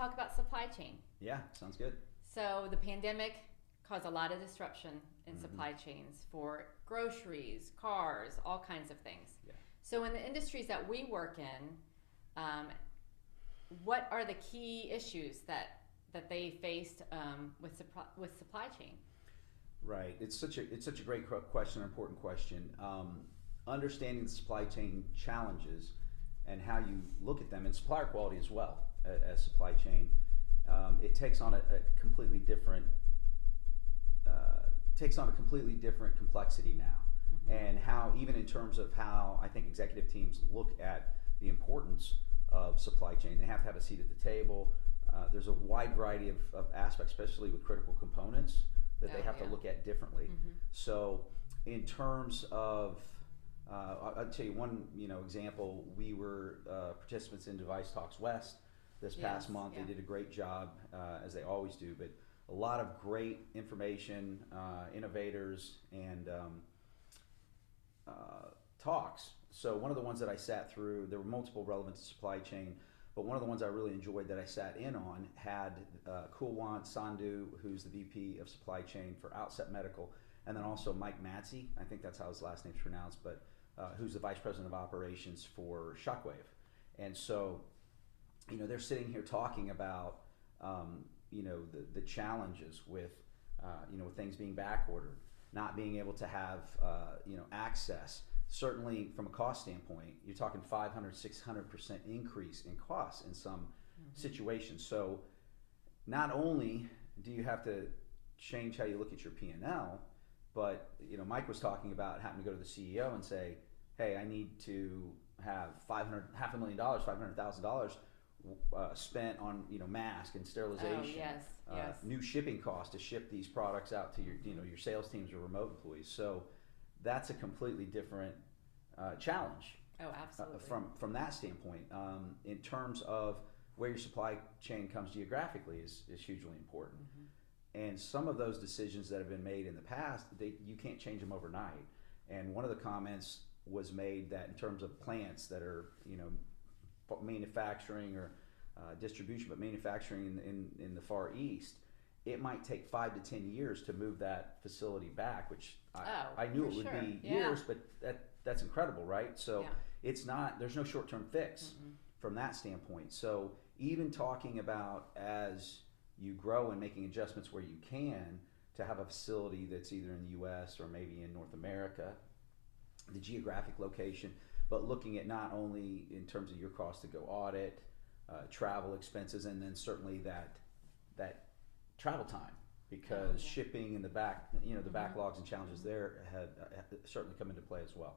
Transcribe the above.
talk about supply chain. Yeah, sounds good. So the pandemic caused a lot of disruption in supply chains for groceries, cars, all kinds of things. Yeah. So in the industries that we work in, what are the key issues that they faced with supply chain? Right. It's such a great question, an important question. Understanding the supply chain challenges and how you look at them, and supplier quality as well as supply chain, it takes on a completely different complexity now. And how, even in terms of how I think executive teams look at the importance of supply chain, they have to have a seat at the table. There's a wide variety of aspects, especially with critical components, that they have to look at differently. So in terms of, I'll tell you one example. We were participants in Device Talks West this past month. They did a great job, as they always do, but a lot of great information, innovators, and talks. So one of the ones that I sat through, there were multiple relevant to supply chain, but one of the ones I really enjoyed that I sat in on had Kulwant Sandhu, who's the VP of Supply Chain for Outset Medical, and then also Mike Matsey, I think that's how his last name's pronounced, but who's the Vice President of Operations for Shockwave. And so, they're sitting here talking about, the challenges with, with things being back ordered, not being able to have, access. Certainly from a cost standpoint, you're talking 500, 600% increase in costs in some situations. So not only do you have to change how you look at your P&L, but Mike was talking about having to go to the CEO and say, hey, I need to have $500,000 spent on mask and sterilization. New shipping costs to ship these products out to your your sales teams or remote employees. So that's a completely different challenge. Oh, absolutely. From that standpoint, in terms of where your supply chain comes geographically is hugely important. And some of those decisions that have been made in the past, you can't change them overnight. And one of the comments was made that in terms of plants that are manufacturing or distribution, but manufacturing in the Far East, it might take 5 to 10 years to move that facility back, which I knew it would be years, but that's incredible, right? So it's not, there's no short-term fix from that standpoint. So even talking about, as you grow and making adjustments where you can, to have a facility that's either in the US or maybe in North America, the geographic location, but looking at not only in terms of your cost to go audit, travel expenses, and then certainly that travel time, because shipping and the backlogs and challenges there have certainly come into play as well.